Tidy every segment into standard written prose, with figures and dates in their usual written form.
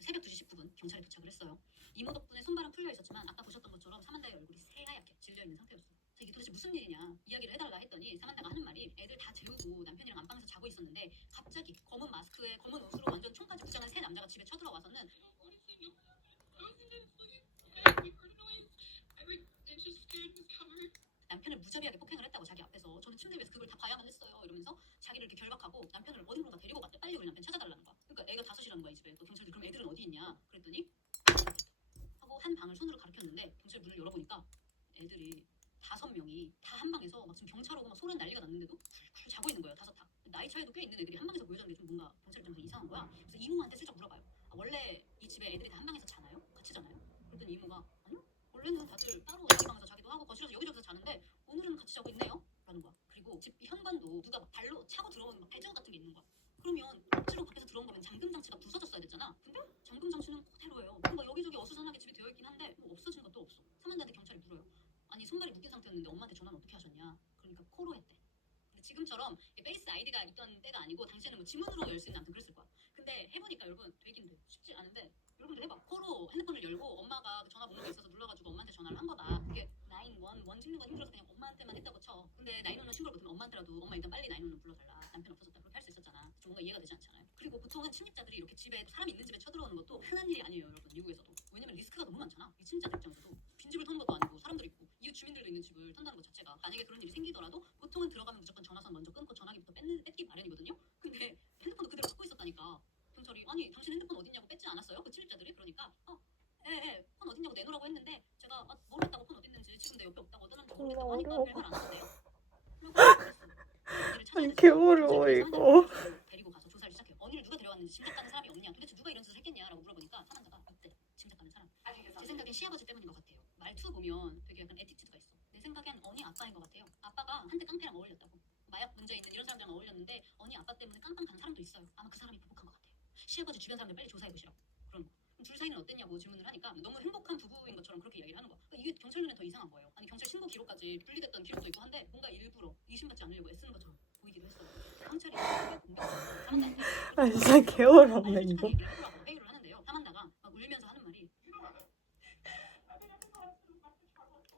새벽 2시 19분 경찰에 도착을 했어요. 이모 덕분에 손발은 풀려 있었지만 아까 보셨던 것처럼 사만다의 얼굴이 새하얗게 질려 있는 상태였어요. 이게 도대체 무슨 일이냐 이야기를 해달라 했더니 사만다가 하는 말이 애들 다 재우고 남편이랑 안방에서 자고 있었는데 갑자기 검은 마스크에 검은 옷으로 완전 총까지 무장한 새 남자가 집에 쳐들어와서는 남편을 무자비하게 폭행을 했다고 자기 앞에서. 저는 침대 위에서 그걸 다 봐야만 했어요 이러면서 자기를 이렇게 결박하고 남편을 어딘가 데리고 갔대. 빨리 우리 남편 찾아달라는 거야. 그러니까 애가 5이라는 거야 이 집에. 또 경찰들이 그럼 애들은 어디 있냐 그랬더니 하고 한 방을 손으로 가리켰는데 경찰 문을 열어보니까 애들이 5명이 다 한 방에서 막 지금 경찰 오고 막 소리는 난리가 났는데도 쿨쿨 자고 있는 거예요. 5 다. 나이 차이도 꽤 있는 애들이 한 방에서 모여자는 게 좀 뭔가 경찰 입장에서 이상한 거야. 그래서 이모한테 슬쩍 물어봐요. 아, 원래 이 집에 애들이 다 한 방에서 자나요? 같이 자나요? 그랬더니 이모가 아니요 원래는 다들 따로 자기 방에서 자기도 하고 거실에서 여기저기서 자는데 오늘은 같이 자고 있네요 라는 거야. 그리고 집 현관도 누가 막 발로 차고 들어오는 막 발자국 같은 게 있는 거야. 그러면 억지로 밖에서 들어온 거면 잠금 장치가 부서졌어야 됐잖아. 근데 잠금 장치는 그대로예요. 막 여기저기 어수선하게 집이 되어 있긴 한데 뭐 없어진 것도 없어. 사만다한테 경찰이 물어요. 아니 손발이 묶인 상태였는데 엄마한테 전화는 어떻게 하셨냐. 그러니까 코로 했대. 근데 지금처럼 페이스 아이디가 있던 때가 아니고 당시에는 뭐 지문으로 열 수 있는 아무튼 그랬을 거야. 근데 해보니까 여러분 되긴 돼. 쉽지 않은데 여러분들 해봐. 코로 핸드폰을 열고 엄마가 전화 번호가 있어서 눌러가지고 엄마한테 전화를 한 거다. 그게 911 찍는 건 힘들어서 그냥 엄마한테만 했다고 쳐. 근데 911 신고를 못하면 엄마한테라도 엄마 일단 빨리 911 불러달라. 남편 없어졌다. 그렇게 할 수 있었잖아. 좀 뭔가 이해가 되지 않잖아요. 그리고 보통은 침입자들이 이렇게 집에 사람이 있는 집에 쳐들어오는 것도 흔한 일이 아니에요 여러분. 미국에서도. 왜냐면 리스크가 너무 많잖아. 이 침입자들 입장에서도. 빈집을 터는 것도 아니고 사람들 있고 이웃 주민들도 있는 집을 턴다는 것 자체가 만약에 그런 일이 생기더라도 보통은 들어가면 무조건 전화선 먼저 끊고 전화기부터 뺏기 마련이거든요. 근데 핸드폰도 그대로 갖고 있었다니까. 경찰이 아니 당신 핸드폰 어딨냐고 뺏지 않았어요? 그 침입자들이. 그러니까 폰 어딨냐고 내놓으라고 했는데 제가 모르겠다고 폰 어딨는지 지금 내 옆에 없다고 어쩌는지 모르겠다고 하니까 별말 안 하는데요. 아니 개어려워 이거. 데리고 가서 조사를 시작해요. 언니를 누가 데려왔는지 짐작가는 사람이 없냐. 도대체 누가 이런 짓을 했겠냐라고 물어보니까 사만다가 이때 짐작가는 사람. 제 생각엔 시아버지 때문인 것 같아요. 말투 보면 되게 약간 애티튜드가 있어. 내 생각엔 언니 아빠인 것 같아요. 아빠가 한때 깡패랑 어울렸다고. 마약 문제 있는 이런 사람들랑 어울렸는데 언니 아빠 때문에 깜빵 간 사람도 있어요. 아마 그 사람이 부복한 것 같아요. 시아버지 주변 사람들 빨리 조사해보시라고. 그런 거. 그럼 둘 사이는 어땠냐고 질문을 하니까 너무 행복한 부부인 것처럼 그렇게 이야기를 하는 거야. 그러니까 이게 경찰 눈에 더 이상한 거예요. 아니 경찰 신고 기록까지 분리됐던 기록도 있고 한데 뭔가 일부러 의심받지 않으려고 애쓰는 것처럼 보이기도 했어요. 경찰이 사만다한테 아 진짜 개어렵네 이거. 회유를 하는데요. 사만다가 막 울면서 하는 말이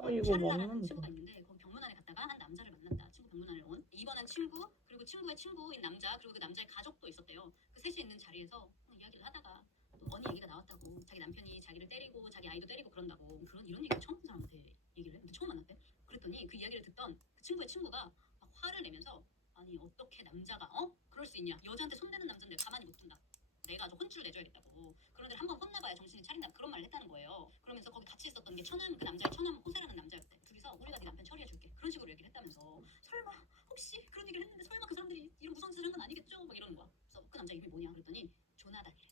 아 이거 샤를라라는 친구가 맞는데. 있는데 거기 병문안에 갔다가 한 남자를 만났다. 친구 병문안에 온 입원한 친구 그리고 친구의 친구인 남자 그리고 그 남자의 가족도 있었대요. 그 셋이 있는 자리에서 이야기를 하다가 또 언니 얘기가 나왔다고. 자기 남편이 자기를 때리고 자기 아이도 때리고 그런다고. 이런 얘기 처음 본 사람한테 얘기를 했는데 처음 만났대. 그랬더니 그 이야기를 듣던 그 친구의 친구가 막 화를 내면서 아니 어떻게 남자가 그럴 수 있냐. 여자한테 손대는 남자는 내가 가만히 못 둔다. 내가 아주 혼쭐을 내줘야겠다고. 그런데 한번 혼나봐야 정신이 차린다. 그런 말을 했다는 거예요. 그러면서 거기 같이 있었던 게 그 남자의 처남 호세라는 남자였대. 둘이서 우리가 네 남편 처리해줄게. 그런 식으로 얘기를 했다면서. 설마 혹시 그런 얘기를 했는데 설마 그 사람들이 이런 무서운 짓을 한 건 아니겠죠? 막 이러는 거야. 그래서 그 남자 이름이 뭐냐 그랬더니 조나단이래.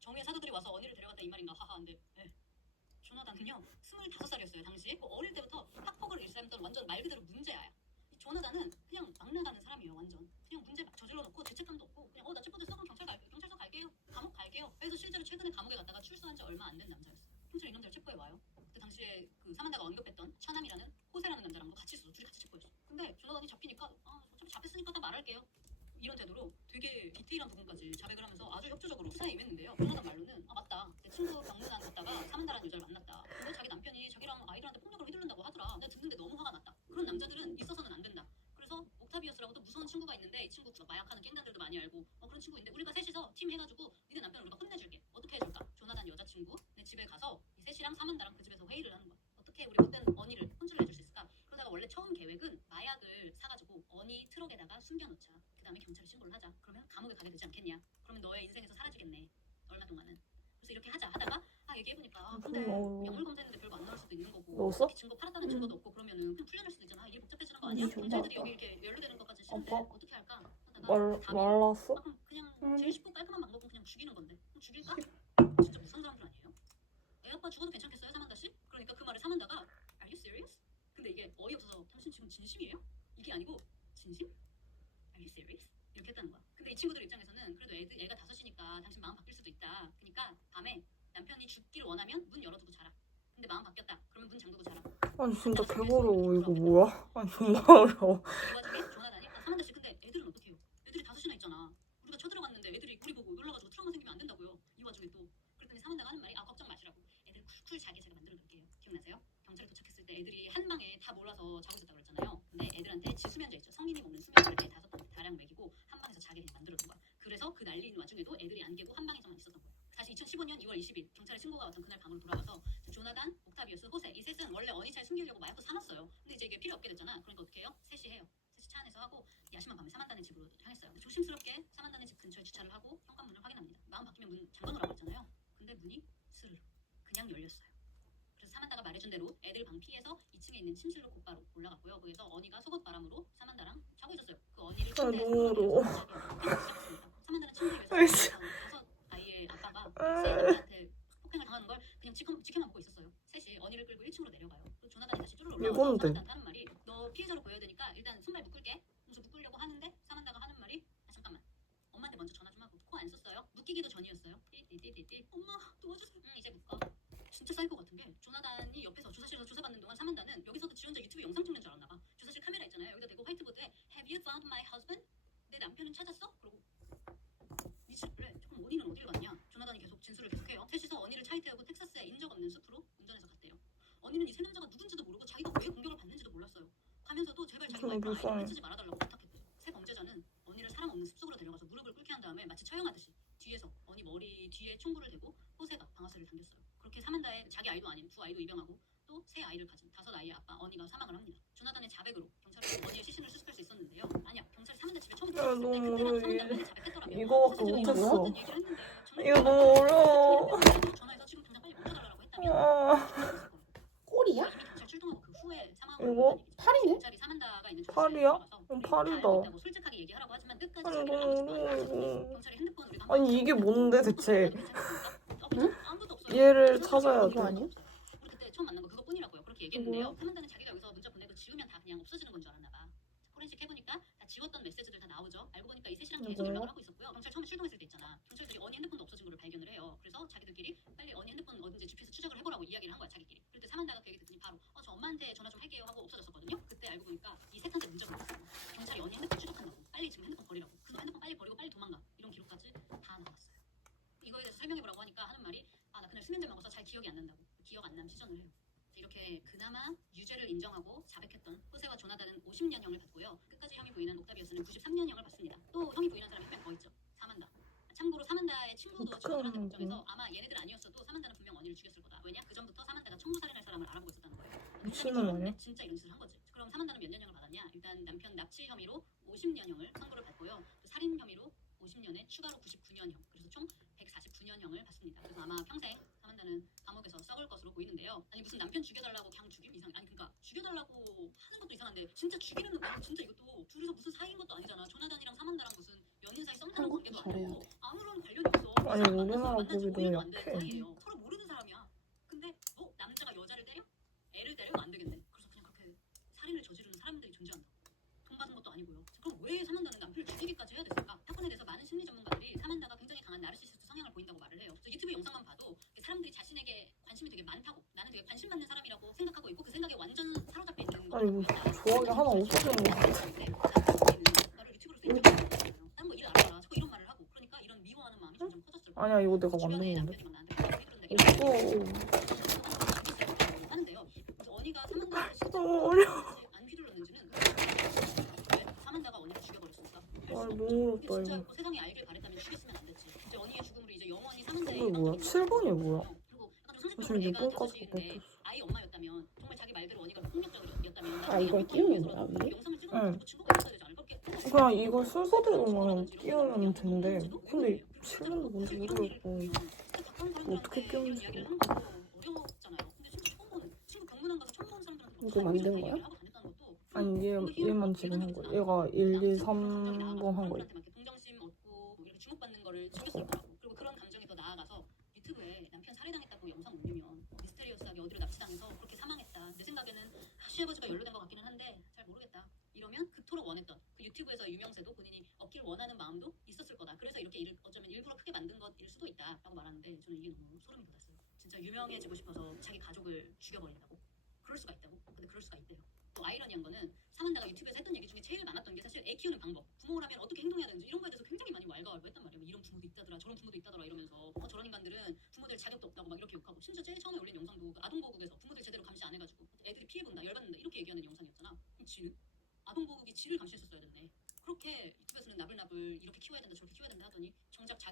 정의의 사도들이 와서 언니를 데려갔다 이 말인가 하하. 근데 조나단은요 25살이었어요 당시. 어릴 때부터 학폭을 일삼던 완전 말 그대로 문제아야. 이 조나단은 그냥 막 나가는 사람이에요. 완전 그냥 문제 막 저질러 놓고 죄책감도 없고 그냥 나 체포됐어 그럼 경찰서 갈게요. 감옥 갈게요. 그래서 실제로 최근에 감옥에 갔다가 출소한 지 얼마 안 된 남자였어. 경찰이 이놈들을 체포해 와요. 그때 당시에 그 사만다가 언급했던 처남이라는 호세라는 남자랑도 같이 있었어. 둘이 같이 체포했어. 근데 조나단이 잡히니까 어차피 잡혔으니까 다 말할게요. 이런 태도로 되게 디테일한 부분까지 자백을 하면서 아주 협조적으로 수사에 임했는데요. 조나단 말로는 맞다. 내 친구 병문안 갔다가 사만다라는 여자를 만났다. 근데 자기 남편이 자기랑 아이들한테 폭력을 휘두른다고 하더라. 내가 듣는데 너무 화가 났다. 그런 남자들은 있어서는 안 된다. 그래서 옥타비어스라고도 무서운 친구가 있는데 이 친구 마약하는 갱단들도 많이 알고 그런 친구인데 우리가 셋이서 팀 해가지고 니네 남편을 우리가 혼내줄게. 어떻게 해줄까? 조나단 여자친구 내 집에 가서 이 셋이랑 사만다랑 그 집에서 회의를 하는 거야. 어떻게 우리 못된 언니를 혼쭐을 내줄 수 있을까? 그러다가 원래 처음 계획은 마약을 사가지고 언니 트럭에다가 숨겨놓자. 그 다음에 경찰에 신고를 하자. 그러면 감옥에 가게 되지 않겠냐. 그러면 너의 인생에서 사라지겠네. 얼마 동안은. 그래서 이렇게 하다가 얘기해보니까 근데 약물 검사했는데 별거 안 나올 수도 있는 거고 넣었어? 증거 팔았다는 증거도 없고 그러면은 그냥 풀려날 수도 있잖아. 이게 복잡해지는 거 아니야? 경찰들이 여기 이렇게 연루되는 것까지 싫은데 어떻게 할까? 하다가 말랐어? 그냥 제일 쉽고 깔끔한 방법은 그냥 죽이는 건데 그럼 죽일까? 진짜 무서운 사람들 아니에요? 애 아빠 죽어도 괜찮겠어요 사만다 씨? 그러니까 그 말을 사만다가 Are you serious? 근데 이게 어이없어서 당신 지금 진심이에요? 이게 아니고 진심? Are you serious? 이렇게 했다는 거야. 근데 이 친구들 입장에서는 그래도 애가 5이니까 당신 마음 바뀔 수도 있다. 그러니까 밤에 남편이 죽기를 원하면 문 열어두고 자라. 근데 마음 바뀌었다. 그러면 문 잠그고 자라. 아니 진짜 개어려워 이거 뭐야? 아니 정말 어려워. 그 와중에 조나단이 사만다 씨 근데 애들은 어떻게 해요? 애들이 5이나 있잖아. 우리가 쳐들어갔는데 애들이 우리 보고 놀라가지고 그래서 그 난리인 와중에도 애들이 안 깨고 한 방에서만 있었던 거예요. 다시 2015년 2월 20일 경찰에 신고가 왔던 그날 밤으로 돌아가서 조나단, 옥타비우스, 호세 이 셋은 원래 언니 차에 숨기려고 마약도 사놨어요. 근데 이제 이게 필요 없게 됐잖아. 그러니까 어떻게 해요? 셋이 해요. 셋이 차 안에서 하고 야심한 밤에 사만다는 집으로 향했어요. 근데 조심스럽게 사만다는 집 근처에 주차를 하고 현관문을 확인합니다. 마음 바뀌면 문 잠궈놓으라고 했잖아요. 근데 문이 스르르 그냥 열렸어요. 그래서 사만다가 말해준 대로 애들 방 피해서 2층에 있는 침실로 곧바로 올라갔고요. 거기서 언니가 속옷 바람으로 사만다랑 자고 있었어요. 그 언니를 침대에서 너무 어려워. 사만다는 침대 위에서 아이씨. 5아이의 아빠가 세 남자한테 폭행을 당하는 걸 그냥 지켜만 보고 있었어요. 셋이 언니를 끌고 1층으로 내려가요. 또 조나단이 다시 쫄러 올라와서 이건데. 사만다한테 하는 말이 너 피해자로 보여야 되니까 일단 손발 묶을게. 그래서 묶으려고 하는데 사만다가 하는 말이 잠깐만 엄마한테 먼저 전화 좀 하고 코 안 썼어요? 묶이기도 전이었어요. 띠띠띠띠 엄마 도와주세요. 이제 묶어. 진짜 쌀 것 같은 게 조나단이 옆에서 주사실에서 조사받는 동안 사만다는 여기서도 지 혼자 유튜브 영상 찍는 줄 알았나 봐. 주사실 카메라 있잖아요. 여기다 대고 화이트보드에 Have you found my husband? 내 남편은 찾았어? 그러고 미치래. 그럼 언니는 어딜 갔냐? 조나단이 계속 진술을 계속해요. 셋이서 언니를 차에 태우고 텍사스의 인적 없는 숲으로 운전해서 갔대요. 언니는 이 세 남자가 누군지도 모르고 자기가 왜 공격을 받는지도 몰랐어요. 가면서도 제발 자기 와이프랑 아이를 불쌍해. 해치지 말아달라고 부탁했대요. 새 범죄자는 언니를 사람 없는 숲속으로 데려가서 무릎을 꿇게 한 다음에 마치 처형하듯이 뒤에서 언니 머리 뒤에 총구를 대고 호세가 방아쇠를 당겼어요. 그렇게 사만다의 자기 아이도 아닌 두 아이도 입양하고 또 세 아이를 가진 5아이의 아빠 언니가 사망을 합니다. 조나단의 자백으로 경찰은 언니의 시신을 수습할 수 있었는데요. 아니야, 경찰이 사만다 집에 처음 야, 들어갔을 때 너무 그때만 어려워. 사만다를 빨리 자백했더라면 이거밖에 사실 제가 못했어. 모든 얘기를 했는데 이거 너무 어려워. 전화해서 지금 당장 빨리 멈춰달라고 했다면 아, 꼴이야? 이미 경찰 출동하고 그 후에 사망을 이거? 했다는 얘기죠. 팔이네? 경찰이 사만다가 있는 팔이야? 들어가서 팔이다. 다 알고 있다고 솔직하게 얘기하라고 하지만 끝까지 아니, 자기를 너무 아무것도 안 알려줬고 어려워. 경찰이 핸드폰 우리가 아니, 이게 뭔데, 대체? 응? 아무도 없어요. 얘를 찾아야 이거 돼. 아니야? 우리 그때 처음 만난 거 그거뿐이라고요. 그렇게 얘기했는데요. 사만다는 자기가 여기서 문자 보내고 지우면 다 그냥 없어지는 건 줄 알았나 봐. 포렌식 해보니까 다 지웠던 메시지들 다 나오죠. 알고 보니까 이 셋이랑 계속 이거요? 연락을 하고 있었고요. 경찰 처음에 출동했을 때 있잖아. 경찰들이 언니 핸드폰도 없어진 걸 발견을 해요. 그래서 자기들끼리 빨리 언니 핸드폰 어딘지 GPS 추적을 해보라고 이야기를 한 거야, 자기끼리. 그럴 때 사만다가 그 얘기 듣더니 바로 저 엄마한테 전화 좀 할게요 하고 없어졌었거든요. 그때 알고 보니까 이 셋한테 문자가 왔어요. 경찰이 언니 핸드폰 추적한다고. 빨리 지금 핸드폰 버리라고. 그 핸드폰 빨리 버리고 빨리 도망가. 이런 기록까지 다 나왔어요. 이거에 대해서 설명해보라고 하니까 하는 말이 나 그날 수면제 먹어서 잘 기억이 안 난다고. 기억 안 남 시전을 해요. 이렇게 그나마 유죄를 인정하고 자백했던 호세와 조나단은 50년형을 받고요. 끝까지 혐의 부인한 옥타비우스는 93년형을 받습니다. 또 혐의 부인한 사람이 한 명 더 있죠. 사만다. 참고로 사만다의 친구도 어떡하는 친구들한테 거야? 걱정해서 아마 얘네들 아니었어도 사만다는 분명 언니를 죽였을 거다. 왜냐? 그 전부터 사만다가 청부살인할 사람을 알아보고 있었다는 거예요. 미친놈 아니야? 진짜 이런 짓을 한 거지. 그럼 사만다는 몇 년형을 받았냐? 일단 남편 납치 혐의로 50년형을 선고를 받고요. 또 살인 혐의로 50년에 추가로 99년형. 그래서 총 149년형을 받습니다. 그래서 아마 평생 사만다는 감옥에서 썩을 것으로 보이는데요. 아니 무슨 남편 죽여달라고 그냥 죽임 이상 아니 그러니까 죽여달라고 하는 것도 이상한데 진짜 죽이려는 거 진짜 이것도 둘이서 무슨 사이인 것도 아니잖아. 조나단이랑 사만다랑 무슨 연인 사이 썸 타는 한국도 관계도 잘해야 아니고 아무런 관련이 없어. 아니, 사람 우리나라 만나서 만난 지 법이 5일도 너무 안 된 약해. 사이예요. 서로 모르는 사람이야. 근데 남자가 여자를 때려? 애를 때리면 안 되겠네. 그래서 그냥 그렇게 살인을 저지르는 사람들이 존재한다. 돈 받은 것도 아니고요. 그럼 왜 사만다는 남편을 죽이기까지 해야 됐을까? 사건에 대해서 많은 심리 전문가들이 사만다가 굉장히 강한 나르시시스트 성향을 보인다고 말을 해요. 그래서 유튜브 영상만 봐도 사람들이 자신에게 관심이 되게 많다고 나는 되게 관심 받는 사람이라고 생각하고 있고 그 생각에 완전 사로잡혀 있는 거. 아니, 뭐, 좋아하게 하나 없어지는 거 같아. 나를 유튜브로서 인정하잖아요. 딴거 일 알아라. 자꾸 이런 말을 하고 그러니까 이런 미워하는 마음이 점점 커졌을 거예요. 아니야, 이거 내가 주변에 만든 건데. 남편이 막 나한테 그런데 없어. 하는데요. 그래서 언니가 사만다를 진짜 너무 어려워. 안 휘둘렀는지는 사만다가 언니를 죽여버렸으니까. 아니, 너무 어렵다, 진짜 이거. 세상이 알길 바랬다면 죽였으면 안 됐지. 이제 언니의 죽음으로 이제 영원히 사만다의 이게 뭐야? 7번이 뭐야? 그리고 약간 좀 지금 상식적으로 애가 6번까지 5인데 바뀌었어. 아이 엄마였다면 정말 자기 말대로 언니가 폭력적이었다면 아, 이걸 띄우는 거야, 위에? 영상을 찍어 응. 증거가 있어야 되지 않을까? 그렇게 그냥 이거 순서대로만 띄우면 된대. 근데 7번도 뭔지 모르겠고. 어떻게 띄우는지 이야기를 하는 것도 어려웠잖아요. 근데 진짜 처음 보는 친구 병문안 가서 처음 보는 사람들한테 이거 만든 거야? 하고 다녔다는 것도 아니, 얘만 지금 한 거야. 얘가 1, 2, 3번 한 거야. 동정심 얻고 뭐 이렇게 주목받는 거를 즐겼을 거라고. 그리고 그런 감정이 더 나아가서 유튜브에 남편 살해당했다고 영상 올리면 미스테리어스하게 어디로 납치당해서 그렇게 사망했다. 내 생각에는 시아버지가 연루된 것 같기는 한데 잘 모르겠다. 이러면 그토록 원했던 그 유튜브에서 유명세도 본인이 얻길 원하는 마음도 있었을 거다. 그래서 이렇게 일을 어쩌면 일부러 크게 만든 것일 수도 있다라고 말하는데 저는 이게 너무 소름이 돋았어요. 진짜 유명해지고 싶어서 자기 가족을 죽여버린다고? 그럴 수가 있다고? 근데 그럴 수가 있대요. 또 아이러니한 거는 사만다가 유튜브에서 했던 얘기 중에 제일 많았던 게 사실 애 키우는 방법, 부모를 하면 어떻게 행동해야 되는지 이런 거에 대해서 굉장히 많이 왈가왈부했단 말이에요. 뭐 이런 부모도 있다더라, 저런 부모도 있다더라 이러면서 저런 인간들은 부모들 자격도 없다고 막 이렇게 욕하고 심지어 제일 처음에 올린 영상도 그 아동보호국에서 부모들 제대로 감시 안 해가지고 애들이 피해본다, 열받는다 이렇게 얘기하는 영상이었잖아. 그럼 지는 아동보호국이 지를 감시했었어야 됐네. 그렇게 유튜브에서는 나불나불 이렇게 키워야 된다 저렇게 키워야 된다 하더니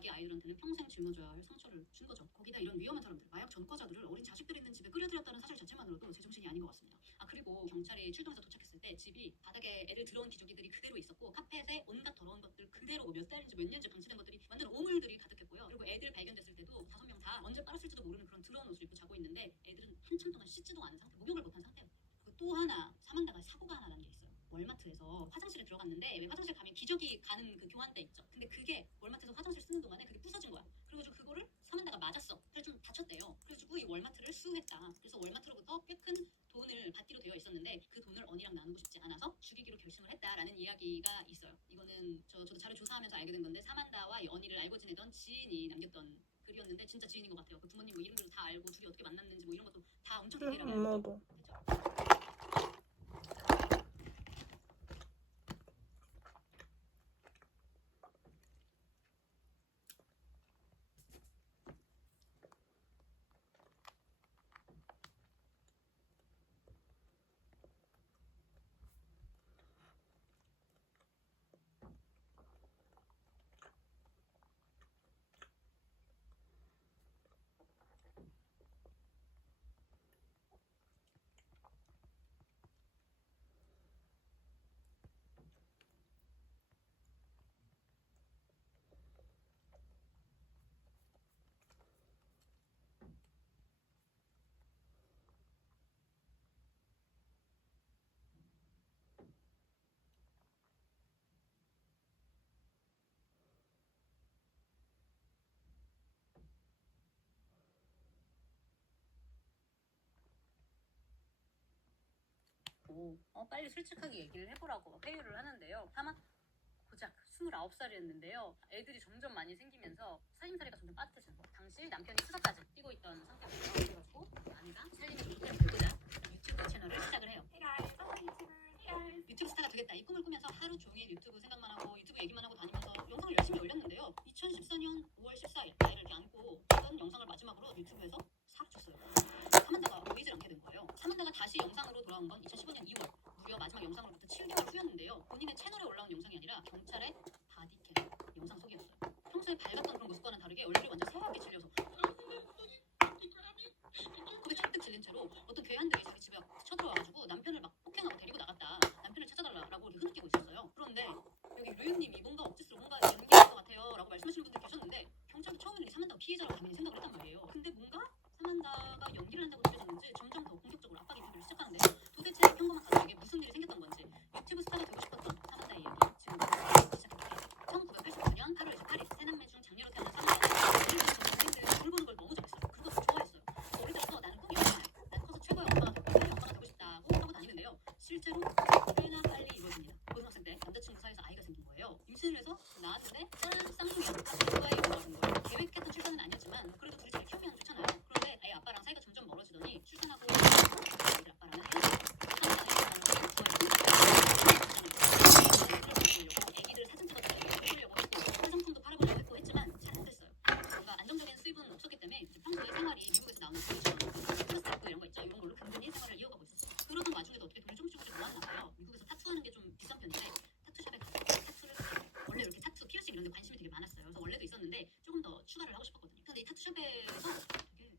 자기 아이들한테는 평생 짊어져야 할 상처를 준 거죠. 거기다 이런 위험한 사람들, 마약 전과자들을 어린 자식들 있는 집에 끌어들였다는 사실 자체만으로도 제정신이 아닌 것 같습니다. 그리고 경찰이 출동해서 도착했을 때 집이 바닥에 애들 들어온 기저귀들이 그대로 있었고 카펫에 온갖 더러운 것들 그대로 몇 달인지 몇 년째 방치된 것들이 완전 오물들이 가득했고요. 그리고 애들 발견됐을 때도 5명 다 언제 빨았을지도 모르는 그런 더러운 옷을 입고 자고 있는데 애들은 한참 동안 씻지도 않은 상태, 목욕을 못한 상태였고 그리고 또 하나 사망자가 사고가 하나 난 게 있어요. 월마트에서 화장실에 들어갔는데 왜 화장실 가면 기저귀 가는 그 교환대 있죠. 근데 그게 월마트에서 화장실 쓰는 동안에 그게 부서진 거야. 그래가지고 그거를 사만다가 맞았어. 그래서 좀 다쳤대요. 그래가지고 이 월마트를 수했다. 그래서 월마트로부터 꽤 큰 돈을 받기로 되어 있었는데 그 돈을 언니랑 나누고 싶지 않아서 죽이기로 결심을 했다라는 이야기가 있어요. 이거는 저도 자료 조사하면서 알게 된 건데 사만다와 이 언니를 알고 지내던 지인이 남겼던 글이었는데 진짜 지인인 것 같아요. 그 부모님 뭐 이름들도 다 알고 둘이 어떻게 만났는지 뭐 이런 것도 다 엄청 디테일하게 알고 엄마도. 그죠? 빨리 솔직하게 얘기를 해보라고 회유를 하는데요. 다만 고작 29살이었는데요. 애들이 점점 많이 생기면서 살림살이가 점점 빠듯해지는 거예요. 당시 남편이 수사까지 뛰고 있던 상태였어요. 그래가지고 아내가 살림이 좀 못하는 걸보자 유튜브 채널을 시작을 해요. 유튜브 스타가 되겠다 이 꿈을 꾸면서 하루 종일 유튜브 생각만 하고 유튜브 얘기만 하고 다니면서 영상을 열심히 올렸는데요. 2014년 5월 14일 아이를 이렇게 안고 찍은 영상을 마지막으로 유튜브에서 사라졌어요. 사만다가 보이질 않게 된 거예요. 사만다가 다시 영상으로 돌아온 건 2015년 2월 무려 마지막 영상으로부터 7개월 후였는데요. 본인의 채널에 올라온 영상이 아니라 경찰의 바디캠 영상 속이었어요. 평소에 밝았던 그런 모습과는 다르게 얼굴이 완전 새하얗게 질려서 거기 잔뜩 질린 채로 어떤 괴한들이 자기 집에 쳐들어와가지고 남편을 막 폭행하고 데리고 나갔다. 남편을 찾아달라고 이렇게 흐느끼고 있었어요. 그런데 여기 류유님이 뭔가 억지스러워 뭔가 연기인 것 같아요 라고 말씀하시는 분들 계셨는데 경찰도 처음에는 이 사만다가 피해자라고 당연히 생각을 했단 말이에요. 근데 뭔가 사만다가 연기를 한다고 느껴졌는지 점점 더 공격적으로 압박이 되기 시작하는데 도대체 평범한 가족에게 무슨 일이 생겼던 건지 유튜브 스타가 되고 싶었던 사만다의 이야기 지금 시작할게요. 1989년 8월 28일 세남매 중 장녀로 태어난 사만다는 어린이들 물 보는 걸 너무 좋아했어요. 그것도 좋아했어요. 어릴 때부터 나는 꿈이 엄마야. 난 커서 최고의 엄마가 되고 빨리 엄마가 되고 싶다고 하고 다니는데요. 실제로 꽤나 빨리 이루어집니다. 고등학생 때 남자친구 사이에서 아이가 생긴 거예요. 임신을 해서 낳았는데 짠 쌍둥이야. 누가의 엄마가 된 거예요. 계획했던 출산은 아니었지만 그래도 둘이 잘 키우면 좋잖아요. 그런데 아이 아빠랑 사이가 점점 멀어지더니 출산하고 아이들 아빠랑은 애기들 사진 찍어서 해보려고 했고 화장품도 팔아보려고 했고 했지만 잘 안 됐어요. 뭔가 안정적인 수입은 없었기 때문에 평소에 생활이 미국에서 나오는 플러스 알코 이런 거 있죠. 이런 걸로 근근히 생활을 이어가고 있었어요. 그러던 와중에도 어떻게 돈을 조금씩 모았나 봐요. 미국에서 타투하는 게 좀 비싼 편인데 타투샵에 가서 타투를 했어요. 원래 이렇게 타투, 피어싱 이런 데 관심이 되게 많았어요. 그래서 원래도 있었는데 조금 더 추가를 하고 싶었거든요. 근데 이 타투샵에서 되게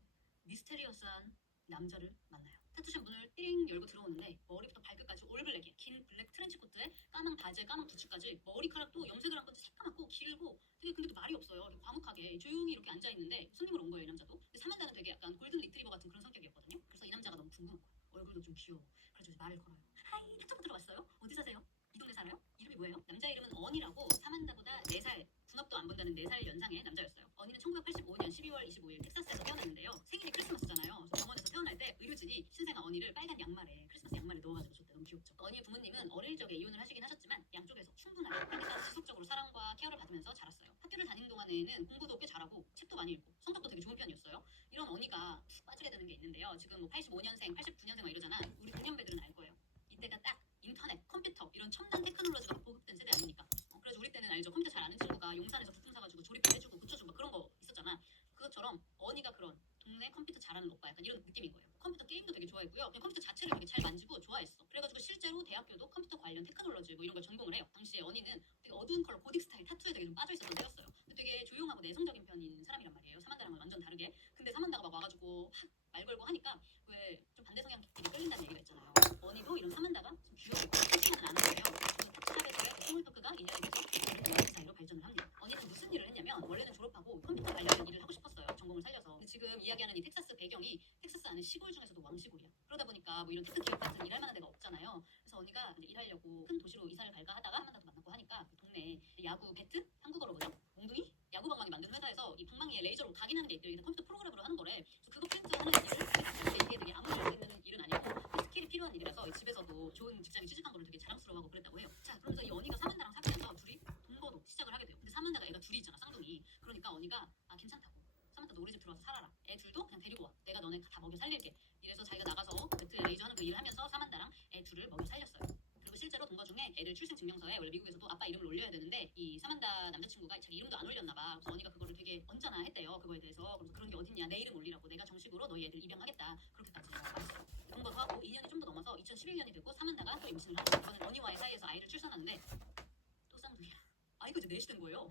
미스테리어스한 남자를 만나요. 타투샵 문을 띵 열고 들어오는데 머리부터 발끝까지 올블랙이에요. 긴 블랙 트렌치코트에 까만 바지에 까만 부츠까지 머리카락도 염색을 한 건지 새까맣고 길고 되게 근데도 말이 없어요. 되게 과묵하게 조용히 이렇게 앉아있는데 손님으로 온 거예요. 이 남자도. 근데 사만다는 되게 약간 골든 리트리버 같은 그런 성격이었거든요. 그래서 이 남자가 너무 궁금한 거예요. 얼굴도 좀 귀여워. 그래서 이제 말을 걸어요. 하이 타투 들어왔어요? 어디 사세요? 이 동네 살아요? 이름이 뭐예요? 남자 이름은 언이라고 사만다보다 4살 군업도 안 본다는 4살 연상의 남자였어요. 언니는 1985년 12월 25일 텍사스에서 태어났는데요. 생일이 크리스마스잖아요. 그래서 병원에서 태어날 때 의료진이 신생아 언니를 빨간 양말에 크리스마스 양말에 넣어가지고 줬대. 너무 귀엽죠. 언니의 부모님은 어릴 적에 이혼을 하시긴 하셨지만 양쪽에서 충분하게 끝까지 지속적으로 사랑과 케어를 받으면서 자랐어요. 학교를 다니는 동안에는 공부도 꽤 잘하고 책도 많이 읽고 성격도 되게 좋은 편이었어요. 이런 언니가 푹 빠지게 되는 게 있는데요. 지금 뭐 85년생, 89년생 막 이러잖아. 우리 동년배들은 알 거예요. 이때가 딱 인터넷, 컴퓨터 이런 첨단 테크놀로지가 보급된 세대 아닙니까? 그래서 우리 때는 알죠. 컴퓨터 잘 아는 친구가 용산에서 부품 사가지고 조립도 해주고 고쳐주고 막 그런 거 있었잖아. 그것처럼 언니가 그런 동네 컴퓨터 잘하는 오빠 약간 이런 느낌인 거예요. 컴퓨터 게임도 되게 좋아했고요. 그냥 컴퓨터 자체를 되게 잘 만지고 좋아했어. 그래가지고 실제로 대학교도 컴퓨터 관련 테크놀로지 뭐 이런 걸 전공을 해요. 당시에 언니는 되게 어두운 컬러 고딕 스타일 타투에 되게 좀 빠져 있었던 때였어요. 근데 되게 조용하고 내성 완전 다르게. 근데 사만다가 막 와가지고 막 말 걸고 하니까 왜 좀 반대 성향끼리 끌린다는 얘기가 있잖아요. 언니도 이런 사만다가 좀 귀여우고 솔직히는 않은 거예요. 그래서 탑샵에서의 스몰 토크가 인연이 돼서 연애 사이로 발전을 합니다. 언니는 무슨 일을 했냐면 원래는 졸업하고 컴퓨터 관련 일을 하고 싶었어요. 전공을 살려서. 근데 지금 이야기하는 이 텍사스 배경이 텍사스 안에 시골 중에서도 왕시골이야. 그러다 보니까 뭐 이런 테크 기업 같은 일할 만한 데가 없잖아요. 그래서 언니가 이제 일하려고 큰 도시로 이사를 갈까 하다가 사만다도 만나고 하니까 그 동네 야구 배트? 한국어로 뭐죠? 몽둥이? 야구 방망이 만드는 회사에서 이 방망이에 레이저로 각인하는 게 있대요. 컴퓨터 프로그램으로 하는 거래. 그래서 그거 프린트하는 일을 이게 되게 아무리 할 수 있는 일은 아니고 스킬이 필요한 일이라서 이 집에서도 좋은 직장에 취직한 거를 되게 자랑스러워하고 그랬다고 해요. 자, 그러면서 이 언니가 사만다랑 사귀면서 둘이 동거도 시작을 하게 돼요. 근데 사만다가 애가 둘이 있잖아, 쌍둥이. 그러니까 언니가 아 괜찮다고. 사만다 너 우리 집 들어와서 살아라. 애 둘도 그냥 데리고 와. 내가 너네 다 먹여 살릴게. 이래서 자기가 나가서 배트 레이저 하는 그 일을 하면서 사만다랑 애 둘을 먹여 살렸어요. 그리고 실제로 동거 중에 애들 출생 증명서에 원래 미국에서도 아빠 이름을 올려야 되는데 이 사만다 남자친구가 자기 이름도 안 올렸나 봐. 그래서 언니가 그거를 되게 언짢아 했대요. 그거에 대해서. 그래서 그런 게 어딨냐. 내 이름 올리라고. 내가 정식으로 너희 애들 입양하겠다. 그렇게까지 말했어요. 동거도 하고 2년이 좀 더 넘어서 2011년이 되고 사만다가 또 임신을 하고 이번엔 언니와의 사이에서 아이를 출산하는데 또 쌍둥이야. 아이가 이제 넷이 된 거예요.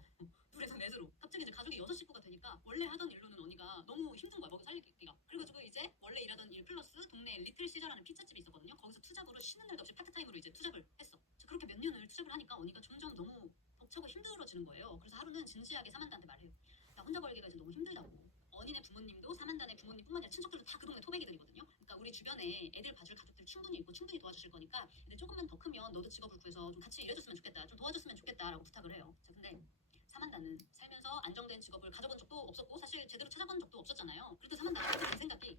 둘에서 넷으로. 갑자기 이제 가족이 6식구가 되니까 원래 하던 일로는 언니가 너무 힘든 거야. 먹여 살리기가. 그래가지고 이제 원래 일하던 일 플러스 동네에 리틀 시저라는 피자집이 있었거든요. 거기서 투잡으로 쉬는 날도 없이 파트타임으로 이제 투잡을 했어. 그렇게 몇 년을 투잡을 하니까 언니가 점점 너무 벅차고 힘들어지는 거예요. 그래서 하루는 진지하게 사만다한테 말해요. 나 혼자 벌기가 이제 너무 힘들다고. 언니네 부모님도 사만다네 부모님뿐만 아니라 친척들도 다 그 동네 토백이들이거든요. 그러니까 우리 주변에 애들 봐줄 가족들 충분히 있고 충분히 도와주실 거니까 애들 조금만 더 크면 너도 직업을 구해서 좀 같이 일해줬으면 좋겠다. 좀 도와줬으면 좋겠다라고 부탁을 해요. 자, 근데 사만다는 살면서 안정된 직업을 가져본 적도 없었고 사실 제대로 찾아본 적도 없었잖아요. 그래도 사만다가 든 생각이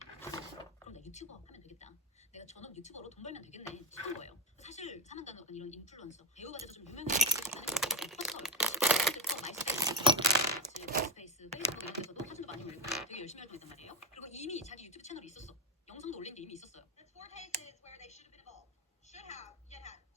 그럼 나 유튜버 하면 되겠다. 내가 전업 유튜버로 돈 벌면 되겠네 싶은 거예요. 사실 사만다는 약간 이런 인플루언서 배우가 돼서 좀 유명해지고 싶다는 게 컸어요. 10대부터 마이스페이스, 페이스북 이런 데서도 사진도 많이 올리고 되게 열심히 활동했단 말이에요. 그리고 이미 자기 유튜브 채널이 있었어. 영상도 올린 게 이미 있었어요.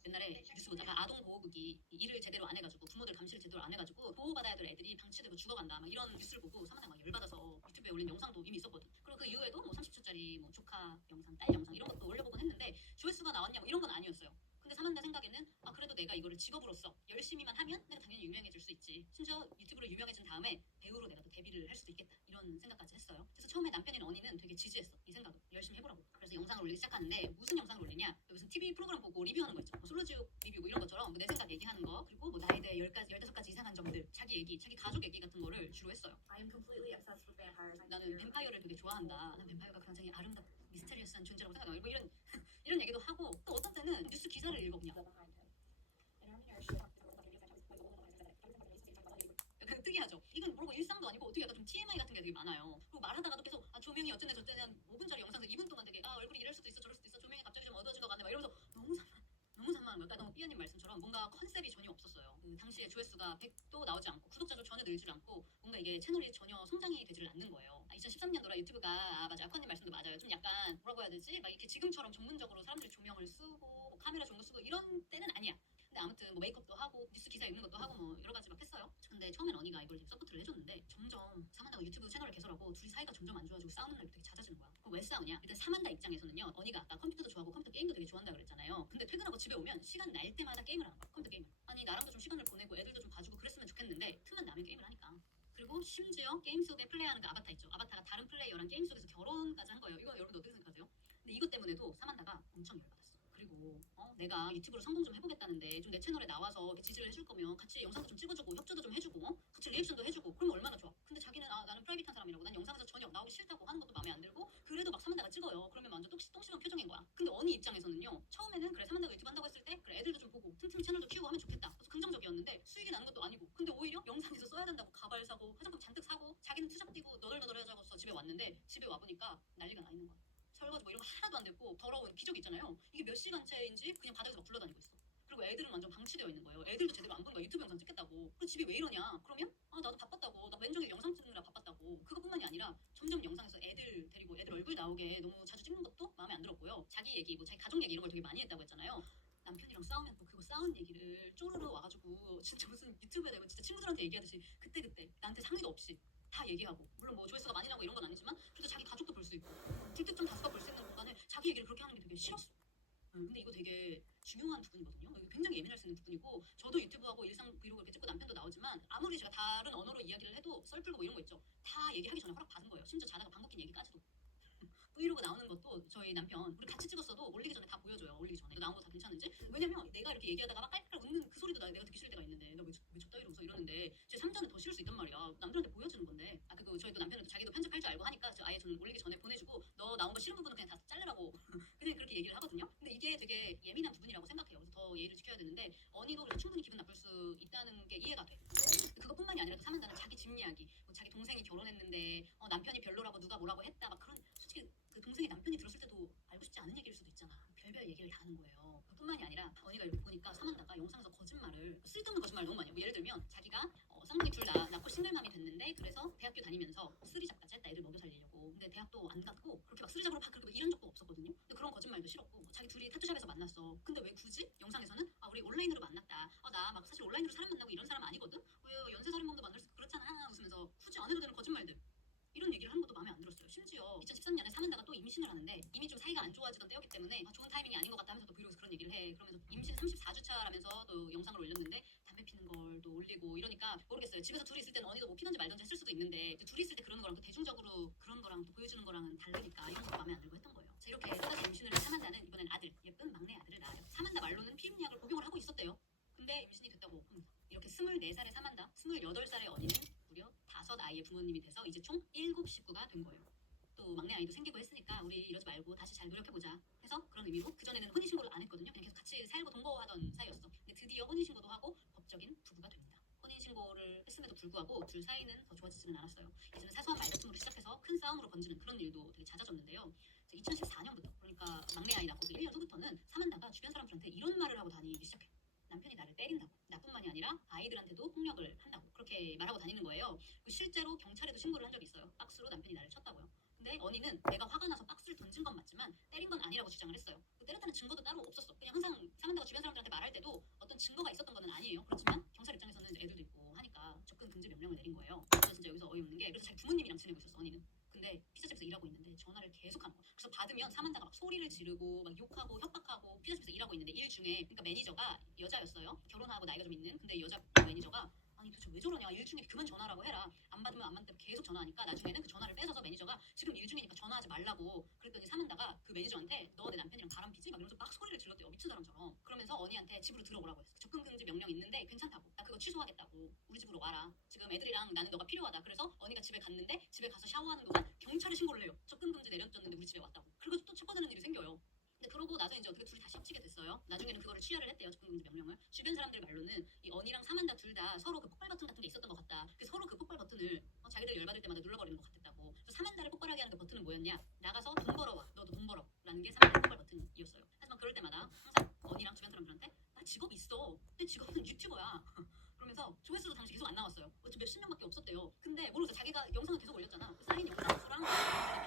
옛날에 뉴스 보다가 아동 보호국이 일을 제대로 안 해가지고 부모들 감시를 제대로 안 해가지고 보호받아야 될 애들이 방치되고 죽어간다 막 이런 뉴스를 보고 사만다가 막 열받아서 유튜브에 올린 영상도 이미 있었거든. 그리고 그 이후에도 뭐 30초짜리 뭐 조카 영상, 딸 영상 이런 것도 올려보곤 했는데 조회수가 나왔냐 뭐 이런 건 아니었어요. 근데 사만다 생각에는 아 그래도 내가 이거를 직업으로서 열심히만 하면 내가 당연히 유명해질 수 있지. 심지어 유튜브로 유명해진 다음에 배우로 내가 또 데뷔를 할 수도 있겠다 이런 생각까지 했어요. 그래서 처음에 남편이랑 언니는 되게 지지했어. 이 생각을 열심히 해보라고. 그래서 영상을 올리기 시작하는데 무슨 영상을 올리냐? 무슨 TV 프로그램 보고 리뷰하는 거 있죠. 뭐 솔로지옥 리뷰 뭐 이런 것처럼 내 생각 얘기하는 거 그리고 뭐 나에 대해 10가지, 15가지 이상한 점들 자기 얘기, 자기 가족 얘기 같은 거를 주로 했어요. 나는 뱀파이어를 되게 좋아한다. 나는 뱀파이어가 굉장히 아름답고 미스테리어스한 존재라고 생각해요. 뭐 이런 얘기도 하고 또 어떤 때는 뉴스 기사를 읽어 그냥. 약간 특이하죠. 이건 뭐고 일상도 아니고 어떻게 약간 좀 TMI 같은 게 되게 많아요. 그리고 말하다가도 계속 아 조명이 어쩌네 저쩌네 한 5분짜리 영상에서 2분 동안 되게 아 얼굴이 이럴 수도 있어 저럴 수도 있어 조명이 갑자기 좀 어두워진 것 같네 막 이러면서 너무 산만한 거야. 그러니까 너무 삐아님 말씀처럼 뭔가 컨셉이 전혀 없었어요. 그 당시에 조회수가 100도 나오지 않고 구독자도 전혀 늘지 않고 뭔가 이게 채널이 전혀 성장이 되지를 않는 거예요. 2013년도라 유튜브가 아 맞아 아쿠아님 말씀도 맞아요. 좀 약간 뭐라고 해야 되지? 막 이렇게 지금처럼 전문적으로 사람들이 조명을 쓰고 뭐 카메라 좋은 거 쓰고 이런 때는 아니야. 근데 아무튼 뭐 메이크업도 하고 뉴스 기사 읽는 것도 하고 뭐 여러 가지 막 했어요. 근데 처음엔 언니가 이걸 서포트를 해줬는데 점점 사만다가 유튜브 채널을 개설하고 둘이 사이가 점점 안 좋아지고 싸우는 날이 되게 잦아지는 거야. 그럼 왜 싸우냐? 일단 사만다 입장에서는요. 언니가 아까 컴퓨터도 좋아하고 컴퓨터 게임도 되게 좋아한다 그랬잖아요. 근데 퇴근하고 집에 오면 시간 날 때마다 게임을 하는 거야. 컴퓨터 게임을. 아니 나랑도 좀 시간을 보내고 애들도 좀 봐주고 그랬으면 좋겠는데 틈만 나면 게임을 하니까. 그리고 심지어 게임 속에 플레이하는 그 아바타 있죠. 아바타가 다른 플레이어랑 게임 속에서 결혼까지 한 거예요. 이거 여러분들 어떻게 생각하세요? 근데 이것 때문에도 사만다가 엄청 열받았어. 그리고 내가 유튜브로 성공 좀 해보겠다는데 좀 내 채널에 나와서 이렇게 지지를 해줄 거면 같이 영상도 좀 찍어주고 협조도 좀 해주고 같이 리액션도 해주고 그러면 얼마나 좋아. 근데 자기는 아 나는 프라이빗한 사람이라고 난 영상에서 전혀 나오기 싫다고 하는 것도 마음에 안 들고 그래도 막 사만다가 찍어요. 그러면 완전 똥심한 표정인 거야. 근데 언니 입장에서는요. 처음에는 그래 사만다가 유튜브 한다고 했을 때 그래 애들도 좀 보고 틈틈이 채널도 키우고 하면 좋겠다. 그래서 긍정적이었는데 수익이 나는 것도 아니고 근데 오히려 영상에서 써야 된다고 가발 사고 화장품 잔뜩 사고 자기는 투잡 뛰고 너덜너덜해져서 집에 왔는데 집에 와보니까 난리가 나 있는 거야. 설거지 뭐 이런 거 하나도 안 됐고 더러운 기저귀 있잖아요. 이게 몇 시간째인지 그냥 바닥에서 막 굴러다니고 있어. 그리고 애들은 완전 방치되어 있는 거예요. 애들도 제대로 안 보는 거야. 유튜브 영상 찍겠다고. 그 집이 왜 이러냐? 그러면 아 나도 바빴다고. 나 왼종일 영상 찍느라 바빴다고. 그것뿐만이 아니라 점점 영상에서 애들 데리고 애들 얼굴 나오게 너무 자주 찍는 것도 마음에 안 들었고요. 자기 얘기, 뭐 자기 가족 얘기 이런 걸 되게 많이 했다고 했잖아요. 남편이랑 싸우면 또 그거 싸운 얘기를 쪼르르 와가지고 진짜 무슨 유튜브에 대고 진짜 친구들한테 얘기하듯이 그때그때 나한테 상의도 없이 다 얘기하고 물론 뭐 조회수가 많이 나고 이런 건 아니지만 그래도 자기 가족도 볼 수 있고 둘째점 다섯가 볼 수 있는 공간에 자기 얘기를 그렇게 하는 게 되게 싫었어. 근데 이거 되게 중요한 부분이거든요. 이거 굉장히 예민할 수 있는 부분이고 저도 유튜브하고 일상 브이로그 이렇게 찍고 남편도 나오지만 아무리 제가 다른 언어로 이야기를 해도 썰풀고 뭐 이런 거 있죠. 다 다 얘기하기 전에 허락 받은 거예요. 심지어 자다가 방귀 낀 얘기까지도. 브이로그 나오는 것도 저희 남편 우리 같이 찍었어도 올리기 전에 다 보여줘요. 올리기 전에 나온 거 다 괜찮은지. 왜냐면 내가 이렇게 얘기하다가 막 깔깔 웃는 그 소리도 내가 듣기 싫을 때가 있는데 너 왜 저따위로 웃어 이러는데 제 3자는 더 싫을 수 있단 말이야. 남들한테 보여주는 건데. 아 그리고 저희 또 남편은 자기도 편집할 줄 알고 하니까 아예 저는 올리기 전에 보내주고 너 나온 거 싫은 부분은 그냥 다 자르라고 그냥 그렇게 얘기를 하거든요. 근데 이게 되게 예민한 부분이라고 생각해요. 그래서 더 예의를 지켜야 되는데 언니도 충분히 기분 나쁠 수 있다는 게 이해가 돼. 그것뿐만이 아니라 또 사만다는 자기 집 이야기, 뭐 자기 동생이 결혼했는데 남편이 별로라고 누가 뭐라고 했다 막 그런 솔직히 그 동생이 남편이 들었을 때도 알고 싶지 않은 얘기일 수도 있잖아. 별별 얘기를 다 하는 거예요. 그뿐만이 아니라 언니가 이렇게 보니까 사만다가 영상에서 거짓말을 쓸데없는 거짓말을 너무 많이 하고 예를 들면 자기가 쌍둥이 둘 낳고 싱글맘이 됐는데 그래서 대학교 다니면서 쓰리잡까지 했다 애들 먹여 살리려고. 근데 대학도 안 갔고 그렇게 막 쓰리잡으로 막 그렇게 이런 적도 없었거든요. 근데 그런 거짓말도 싫었고 자기 둘이 타투샵에서 만났어. 근데 왜 굳이 영상에서는 우리 온라인으로 만났다. 나 막 사실 온라인으로 사람 만나고 이런 사람 아니거든. 왜 연쇄살인범도 만날 수 있고 그렇잖아 웃으면서 굳이 안 해도 되는 거짓말들 이런 얘기를 하는 것도 마음에 안 들었어요. 심지어 2013년에 사만다가 또 임신을 하는데 이미 좀 사이가 안 좋아지던 때였기 때문에 좋은 타이밍이 아닌 것 같다 하면서 또 브이로그에서 그런 얘기를 해. 그러면서 임신 34주차라면서 또 영상을 올렸는데 담배 피는 걸도 올리고 이러니까 모르겠어요. 집에서 둘이 있을 때는 언니도 뭐 피던지 말던지 했을 수도 있는데 둘이 있을 때 그러는 거랑 또 대중적으로 그런 거랑 또 보여주는 거랑은 다르니까 이런 거 마음에 안 들고 했던 거예요. 자, 이렇게 또다시 임신을 한 사만다는 이번엔 아들, 예쁜 막내 아들을 낳아요. 사만다 말로는 피임약을 복용을 하고 있었대요. 근데 임신이 됐다고 합니다. 이렇게 24살의 사만다, 28살의 언니는 무려 5아이의 부모님이 돼서 이제 총 7 식구가 된 거예요. 또 막내 아이도 생기고 했으니까 우리 이러지 말고 다시 잘 노력해보자 해서 그런 의미로 그전에는 혼인신고를 안 했거든요. 그냥 계속 같이 살고 동거하던 사이였어. 근데 드디어 혼인신고도 하고 법적인 부부가 됩니다. 혼인신고를 했음에도 불구하고 둘 사이는 더 좋아지지는 않았어요. 이제는 사소한 말다툼으로 시작해서 큰 싸움으로 번지는 그런 일도 되게 잦아졌는데요. 2014년부터 그러니까 막내 아이 낳고 그 1년 후부터는 사만다가 주변 사람들한테 이런 말을 하고 다니기 시작해요. 남편이 나를 때린다고. 나뿐만이 아니라 아이들한테도 폭력을 한다고. 그렇게 말하고 다니는 거예요. 실제로 경찰에도 신고를 한 적이 있어요. 박스로 남편이 나를 쳤다고요. 근데 언니는 내가 화가 나서 박스를 던진 건 맞지만 때린 건 아니라고 주장을 했어요. 때렸다는 증거도 따로 없었어. 그냥 항상 사만다가 주변 사람들한테 말할 때도 어떤 증거가 있었던 건 아니에요. 그렇지만 경찰 입장에서는 애들도 있고 하니까 접근 금지 명령을 내린 거예요. 진짜 여기서 어이없는 게 그래서 자기 부모님이랑 지내고 있었어 언니는. 근데 피자집에서 일하고 있는데 전화를 계속 하는 거야. 그래서 받으면 사만다가 막 소리를 지르고 막 욕하고 협박하고 피자집에서 일하고 있는데 일 중에 그러니까 매니저가 여자였어요. 결혼하고 나이가 좀 있는. 근데 여자 매니저가 아니 도대체 왜 저러냐 일 중에 그만 전화라고 해라. 안 받으면 안 받는 대로 계속 전화하니까 나중에는 그 전화를 뺏어서 매니저가 지금 일 중이니까 전화하지 말라고 그랬더니 사만다가 그 매니저한테 너 내 남편이랑 바람 피지? 막 이러면서 막 소리를 질렀대요. 미친 사람처럼. 그러면서 언니한테 집으로 들어오라고 했어. 접근 금지 명령 있는데 괜찮다고. 나 그거 취소하겠다고. 우리 집으로 와라. 지금 애들이랑 나는 너가 필요하다. 그래서 언니가 집에 갔는데 집에 가서 샤워하는 동안 경찰에 신고를 해요. 접근 금지 내렸었는데 우리 집에 왔다고. 그리고 또 척박하는 일이 생겨요. 근데 그러고 나서 이제 어떻게 둘이 다시 합치게 됐어요. 나중에는 그거를 취하를 했대요. 접근금지 명령을. 주변 사람들 말로는 이 언니랑 사만다 둘 다 서로 그 폭발 버튼 같은 게 있었던 것 같다. 그 서로 그 폭발 버튼을 자기들 열받을 때마다 눌러버리는 것 같았다고. 그래서 사만다를 폭발하게 하는 그 버튼은 뭐였냐? 나가서 돈 벌어와. 너도 돈 벌어. 라는 게 사만다의 폭발 버튼이었어요. 하지만 그럴 때마다 항상 언니랑 주변 사람들한테 나 직업 있어. 내 직업은 유튜버야. 그러면서 조회수도 당시 계속 안 나왔어요. 몇십 명밖에 없었대요. 근데 모르겠어. 자기가 영상을 계속 올렸잖아. 쌓인 영상 수랑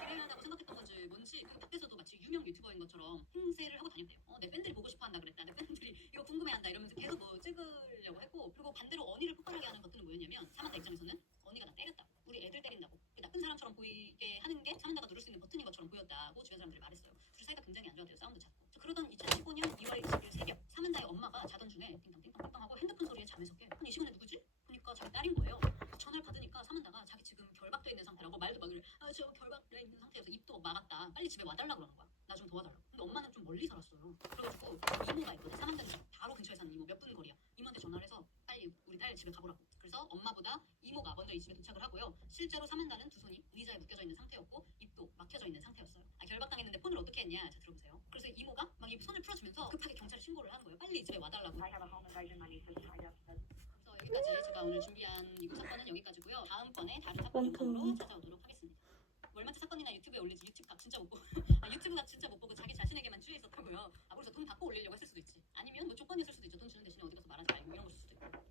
비례하다고 생각했던 건지 뭔지 그 밖에서도 마치 유명 유튜버인 것처럼 행세를 하고 다녔대요. 내 팬들이 보고 싶어 한다 그랬다. 내 팬들이 이거 궁금해한다 이러면서 계속 뭐 찍으려고 했고 그리고 반대로 언니를 폭발하게 하는 버튼은 뭐였냐면 사만다 입장에서는 언니가 나 때렸다. 우리 애들 때린다고. 나쁜 사람처럼 보이게 하는 게 사만다가 누를 수 있는 버튼인 것처럼 보였다고 주변 사람들이 말했어요. 둘 사이가 굉장히 안 좋아져요. 싸움도 잦고. 그러던 2015년 2월 20일 새벽 사만다의 엄마가 자던 중에 띵땅띵땅띵땅 하고 핸드폰 소리에 잠에서 깨요. 아니 이 시간에 누구지? 보니까 자기 딸인 거예요. 전화를 받으니까 사만다가 자기 지금 결박돼 있는 상태라고 말도 막 이래. 저 결박돼 있는 상태여서 입도 막았다. 빨리 집에 와달라 그러는 거야. 나 좀 도와달라고. 근데 엄마는 좀 멀리 살았어요. 그래가지고 이모가 있거든. 사만다는 바로 근처에 사는 이모 몇 분 거리야. 이모한테 전화를 해서 빨리 우리 딸 집에 가보라고. 그래서 엄마보다 이모가 먼저 이 집에 도착을 하고요. 실제로 사만다는 두 손이 의자에 묶여져 있는 상태였고 입도 막혀져 있는 상태였어요. 결박당했는데 폰을 어떻게 했냐? 자 들어보세요. 그래서 이모가 막 이 손을 풀어주면서 급하게 경찰에 신고를 하는 거예요. 빨리 이 집에 와달라고. 그래서 여기까지 제가 오늘 준비한 이거 사건은 여기까지고요. 다음번에 다른 사건 영상으로 찾아오도록 하겠습니다. 월마트 사건이나 유튜브에 올리지 유튜브 각 진짜 못 보고 유튜브 각 진짜 못 보고 자기 자신에게만 취해 있었다고요. 그래서 돈 받고 올리려고 했을 수도 있지. 아니면 뭐 조건이었을 수도 있죠. 돈 주는 대신에 어디 가서 말하지 말고 이런 걸 수도 있고.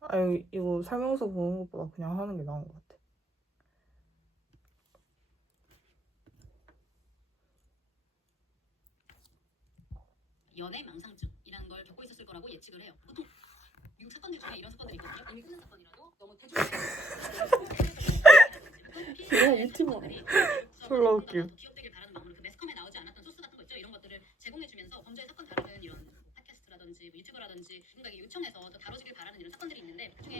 아유 이거 설명서 보는 것보다 그냥 하는 게 나은 것 같아. 연애 망상증이라는 걸 겪고 있었을 거라고 예측을 해요. 보통 미국 사건들 중에 이런 사건들이 있거든요. 이미 끝난 사건이라도 너무 대중적인 내가 유튜버. 졸라 웃겨. 기업되길 바라는 마음으로 그 매스컴에 나오지 않았던 소스 같은 거 있죠. 이런 것들을 제공해주면서 범죄의 사건 다루는 이런 팟캐스트라든지 뭐 유튜브라든지 누군가에게 요청해서 더 다뤄지길 바라는 이런 사건들이 있는데 그중에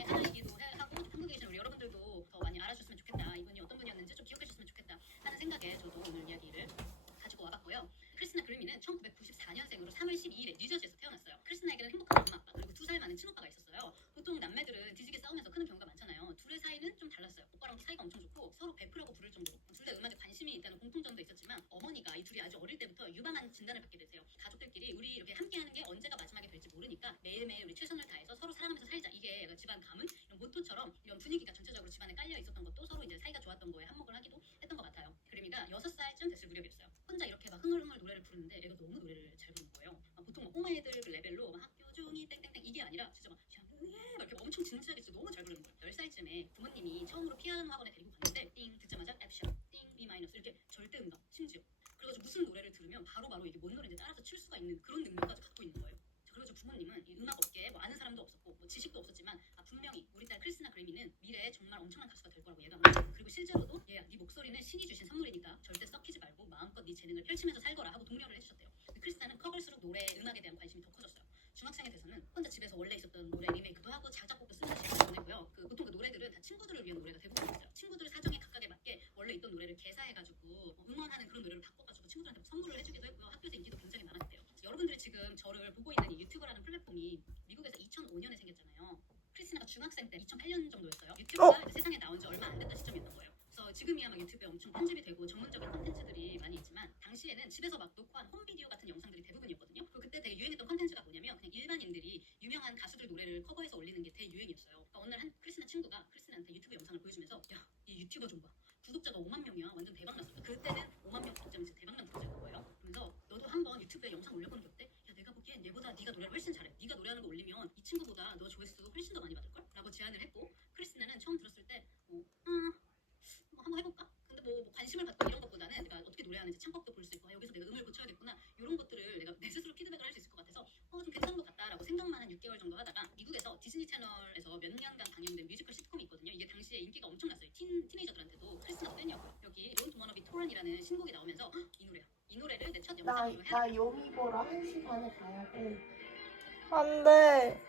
보통 남매들은 뒤지게 싸우면서 크는 경우가 많잖아요. 둘의 사이는 좀 달랐어요. 오빠랑 사이가 엄청 좋고 서로 베프라고 부를 정도로 둘 다 음악에 관심이 있다는 공통점도 있었지만 어머니가 이 둘이 아주 어릴 때부터 유방암 진단을 받게 되세요. 가족들끼리 우리 이렇게 함께하는 게 언제가 마지막이 될지 모르니까 매일매일 우리 최선을 다해서 서로 사랑하면서 살자. 이게 약간 집안 가문 이런 모토처럼 이런 분위기가 전체적으로 집안에 깔려 있었던 것도 서로 이제 사이가 좋았던 거에 한몫을 하기도 했던 것 같아요. 그림이가 6살쯤 됐을 무렵이었어요. 혼자 이렇게 막 흥얼흥얼 노래를 부르는데 애가 너무 노래를 잘 부르는 거예요. 보통 막 꼬마애들 그 레벨로 막 학교 중이 땡땡땡 이게 아니라 진짜 막 막 이렇게 엄청 진지하게 진짜 너무 잘 부르는 거예요. 10살쯤에 부모님이 처음으로 피아노 학원에 데리고 갔는데 띵 듣자마자 F샵, 띵 B 마이너스 이렇게 절대 음감 심지어 그래가지고 무슨 노래를 들으면 바로바로 이게 뭔 노래인지 따라서 칠 수가 있는 그런 능력까지 갖고 있는 거예요. 그래가지고 부모님은 이 음악 업계에 뭐 아는 사람도 없었고 뭐 지식도 없었지만 분명히 우리 딸 크리스나 그래미는 미래에 정말 엄청난 가수가 될 거라고 예감을 했어요. 그리고 실제로도 얘야 네 목소리는 신이 주신 선물이니까 절대 썩히지 말고 마음껏 네 재능을 펼치면서 살거라 하고 독려를 해주셨대요. 크리스나는 커갈수록 노래 음악에 대한 관심이 더 커졌어요. 중학생이 돼서는 혼자 집에서 원래 있었던 노래 리메이크도 하고 자작곡도 쓰면서 시간을 보내고요. 보통 그 노래들은 다 친구들을 위한 노래가 대부분이었어요. 친구들 사정에 각각에 맞게 원래 있던 노래를 개사해가지고 응원하는 그런 노래를 바꿔가지고 친구들한테 선물을 해주기도 했고요. 학교에서 인기도 굉장히 많았대요. 여러분들이 지금 저를 보고 있는 이 유튜버라는 플랫폼이 미국에서 2005년에 생겼잖아요. 크리스나가 중학생 때 2008년 정도였어요. 유튜브가 이제 세상에 나온 지 얼마 안 됐던 시점이었던 거예요. 그래서 지금이야 막 유튜브에 엄청 편집이 되고 전문적인 콘텐츠들이 많이 있지만 당시에는 집에서 막 녹화한 홈비디오 같은 영상들이 대부분이었거든요. 그리고 그때 되게 유행했던 콘텐츠가 뭐냐면 그냥 일반인들이 유명한 가수들 노래를 커버해서 올리는 게 대유행이었어요. 그러니까 어느 날 한 크리스나 친구가 크리스나한테 유튜브 영상을 보여주면서 야, 이 유튜버 좀 봐. 구독자가 5만 명이야. 완전 대박 났어. 그때는 5만 명 구독자면 진짜 대박난 구독자였던 거예요. 그러면서 너도 한번 유튜브에 영상 올려보는 게 어때? 야, 내가 보기엔 얘보다 네가 노래를 훨씬 잘해. 네가 노래하는 거 올리면 이 친구보다 너 조회수 훨씬 더 많이 받을걸? 라고 제안을 했고 크리스나는 처음 들었을 때 뭐 한번 해볼까? 근데 뭐 관심을 받고 이런 것보다는 내가 어떻게 노래하는지 창법도 볼 수 있고 여기서 내가 음을 고쳐야겠구나 이런 것들을 내가 내 스스로 피드백을 할 수 있을 것 같아서 좀 괜찮은 것 같다라고 생각만 한 6개월 정도 하다가 미국에서 디즈니 채널에서 몇 년간 방영된 뮤지컬 시트콤이 있거든요. 이게 당시에 인기가 엄청났어요. 티네이저들한테도 크리스나도 팬이었고 여기 Don't Wanna Be 토란이라는 신곡이 나오면서 이 노래야. 이 노래를 내 첫 영상으로 해야 나 요미 보러 1시 반에 가야 돼. 안 돼.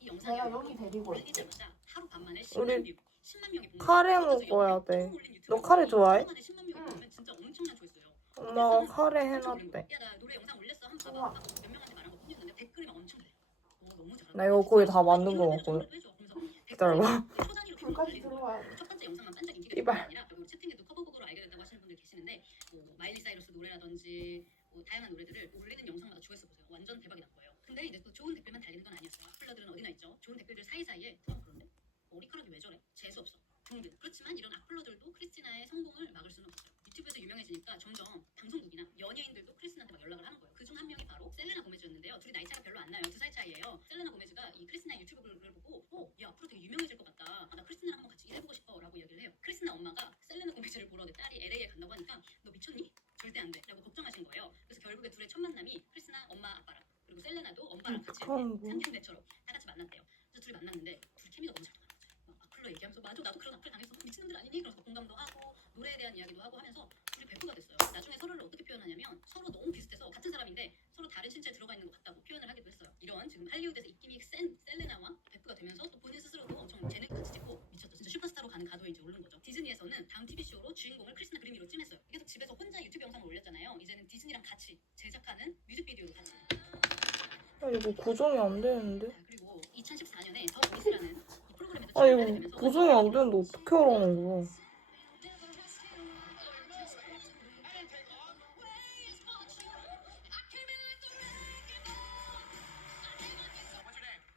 이 영상이 내가 요미 데리고 올게. 올리자마자 하루 반 만에 우리 10만 뷰. 10만 명이 본 거예요. 카레 그래서 먹어야 영상 돼. 처음 올린 유튜브 너 카레 영상이 좋아해? 하루 만에 10만 명이 보면 진짜 엄청난 조회수예요. 엄마가 카레 해놨대. 야, 나 노래 영상 올렸어. 한번 봐봐. 하고 몇 명한테 말한 거 뿐이었는데 댓글이 막 엄청 달려. 너무 잘한다. 나 이거 거의 다 만든 거 이런 같거든. 데도 해줘. 그러면서 기다려봐. 초단위로 불까지 달리는 거예요. 들어와야 돼. 첫 번째 영상만 반짝 인기가 이발. 있는 게 아니라 그리고 채팅에도 커버곡으로 알게 됐다고 하시는 분들 계시는데 뭐 마일리 사이러스 노래라든지 뭐 다양한 노래들을 올리는 영상마다 조회수 보세요. 완전 대박이 난 거예요. 근데 이제 또 좋은 댓글만 달리는 건 아니었어요. 악플러들은 어디나 있죠. 좋은 댓글들 사이사이에 그런데 머리카락이 왜 저래? 재수 없어. 등등. 그렇지만 이런 악플러들도 크리스티나의 성공을 막을 수는 없어요. 유튜브에서 유명해지니까 점점 방송국이나 연예인들도 크리스티나한테 막 연락을 하는 거예요. 그중 한 명이 바로 셀레나 고메즈였는데요. 둘이 나이 차가 별로 안 나요. 2살 차이예요. 셀레나 고메즈가 이 크리스티나의 유튜브를 보고 얘 앞으로 되게 유명해질 것 같다. 나 크리스티나랑 한번 같이 일해보고 싶어 라고 얘기를 해요. 크리스티나 엄마가 셀레나 고메즈를 보러 내 딸이 LA에 간다고 하니까 너 미쳤니? 절대 안 돼. 라고 걱정하신 거예요. 그래서 결국에 둘의 첫 만남이 크리스티나 엄마 아빠랑 그리고 셀레나도 엄마랑 같이 이렇게 상견례처럼 다 같이 만났대요. 그래서 둘이 만났는데 둘이 케미가 너무 잘 통하는 거죠. 막 악플러 얘기하면서 맞아 나도 그런 악플 당했어. 미친놈들 아니니? 그래서 공감도 하고 노래에 대한 이야기도 하고 하면서 둘이 베프가 됐어요. 나중에 서로를 어떻게 표현하냐면 서로 너무 비슷해서 같은 사람인데 서로 다른 신체에 들어가 있는 것 같다고 표현을 하기도 했어요. 이런 지금 할리우드에서 입김이 센 셀레나와 베프가 되면서 또 본인 스스로도 엄청 재능 같이 찍고 미쳤죠. 진짜 슈퍼스타로 가는 가도에 이제 오른 거죠. 디즈니에서는 다음 TV쇼로 주인공을 크리스나 그리미로 찜했어요. 계속 집에서 혼자 유튜브 영상을 올렸잖아요. 이제는 디즈니랑 같이 제작하는 뮤직비디오도 같이. 이거 고정이 안 되는데? 자, 그리고 2014년에 더 보이스라는 이 프로그램에도 아 출연하게 이거 되면서 고정이 안 되는데 어떻게 하라는 거야?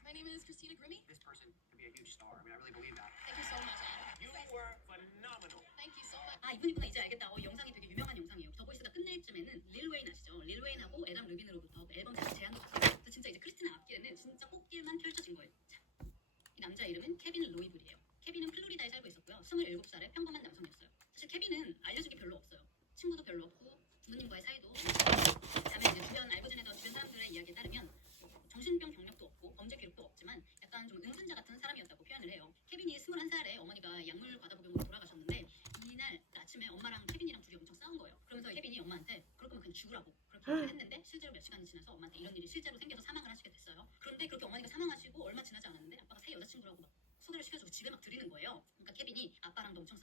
My name is Christina Grimmie. This person could be a huge star. I mean, I really believe that. Thank you so much, Adam. You were phenomenal. Thank you so much. 이분이구나 이제 알겠다. 이 영상이 되게 유명한 영상이에요. 더 보이스가 끝낼 쯤에는 릴 웨인 아시죠? 릴 웨인하고 애덤 르빈으로부터 앨범 제안도 받았어요. 그래서 진짜 이제 크리스티나 앞길에는 진짜 꽃길만 펼쳐진 거예요. 자, 이 남자 이름은 케빈 로이블이에요. 케빈은 플로리다에 살고 있었고요. 27살의 평범한 남성이었어요. 사실 케빈은 알려진 게 별로 없어요. 친구도 별로 없고 부모님과의 사이도 다음에 이제 주변 알고 지내던 주변 사람들의 이야기에 따르면 정신병 경력도 없고 범죄 기록도 없지만 약간 좀 은둔자 같은 사람이었다고 표현을 해요. 케빈이 21살에 어머니가 약물 과다복용으로 돌아가셨는데 이날 아침에 엄마랑 케빈이랑 둘이 엄청 싸운 거예요. 그러면서 케빈이 엄마한테 그럴 거면 그냥 죽으라고 그렇게 얘기를 했는데 실제로 몇 시간이 지나서 엄마한테 이런 일이 실제로 생겨서 사망을 하시게 됐어요. 그런데 그렇게 어머니가 사망하시고 얼마 지나지 않았는데 아빠가 새 여자친구라고 막 소개를 시켜주고 집에 막 들이는 거예요. 그러니까 케빈이 아빠랑도 엄청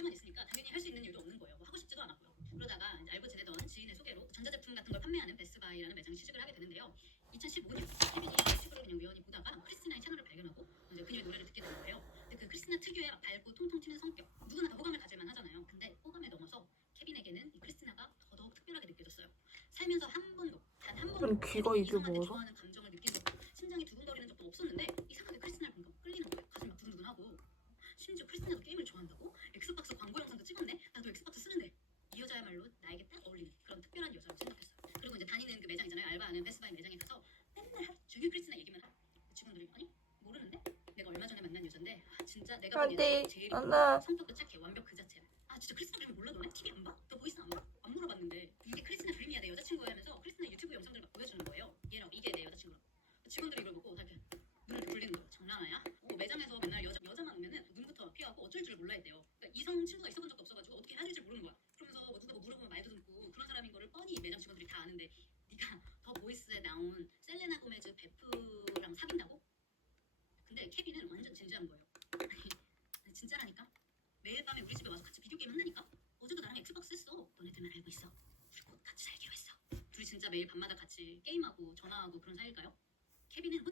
재료만 있으니까 당연히 할 수 있는 일도 없는 거예요. 뭐 하고 싶지도 않았고요. 그러다가 이제 알고 지내던 지인의 소개로 전자제품 같은 걸 판매하는 베스트바이라는 매장에 취직을 하게 되는데요. 2015년 케빈이 유튜브를 그냥 우연히 보다가 크리스티나의 채널을 발견하고 이제 그녀의 노래를 듣게 된 거예요. 근데 그 크리스티나 특유의 밝고 통통 튀는 성격, 누구나 다 호감을 가질만 하잖아요. 근데 호감에 넘어서 케빈에게는 이 크리스티나가 더더욱 특별하게 느껴졌어요. 살면서 한 번도 단 한 번도 아니, 귀가 케빈이 이게 이성한테 뭐죠? 좋아하는 감정을 느낀 적도 심장이 두근거리는 적도 없었는데 이상하게 크리스티나를 보니까 끌리는 거예요. 가슴이 막 두근두근하고 심지어 크리스티나도 게임을 좋아한다고? 엑스박스 광고 영상도 찍었네? 나도 엑스박스 쓰는데 이 여자야말로 나에게 딱 어울리는 그런 특별한 여자라고 생각했어요. 그리고 이제 다니는 그 매장이잖아요. 알바하는 베스트바이 매장에 가서 맨날 하루 종일 크리스티나 얘기만 하고 직원들이 아니 모르는데? 내가 얼마 전에 만난 여잔데 아, 진짜 내가 본 안돼 여자 제일 안나 성격도 착해 완벽 그 자체야. 아 진짜 크리스티나 그림을 몰라 너네? TV 안 봐? 너 보이스 안 봐? 안 물어봤는데 이게 크리스티나 드림이야 내 여자친구야 하면서 크리스티나 유튜브 영상들을 막 보여주는 거예요. 얘랑 이게 내 여자친구라고. 직원들이 이걸 보고 다 이렇게 눈을 돌리는 거예요. 장난 아니야? 매장에서 맨날 여자만 오면은 눈부터 피하고 어쩔 줄 몰라 했대요. 그러니까 이성 친구가 있어본 적도 없어가지고 어떻게 해야 될지 모르는 거야. 그러면서 뭐 누가 뭐 물어보면 말도 듣고 그런 사람인 거를 뻔히 매장 직원들이 다 아는데 네가 더 보이스에 나온 셀레나 고메즈 베프랑 사귄다고? 근데 케빈은 완전 진지한 거예요. 아니, 진짜라니까? 매일 밤에 우리 집에 와서 같이 비디오 게임 한다니까? 어제도 나랑 엑스박스 했어. 너네들만 알고 있어. 우리 곧 같이 살기로 했어. 둘이 진짜 매일 밤마다 같이 게임하고 전화하고 그런 사이일까요? 케빈은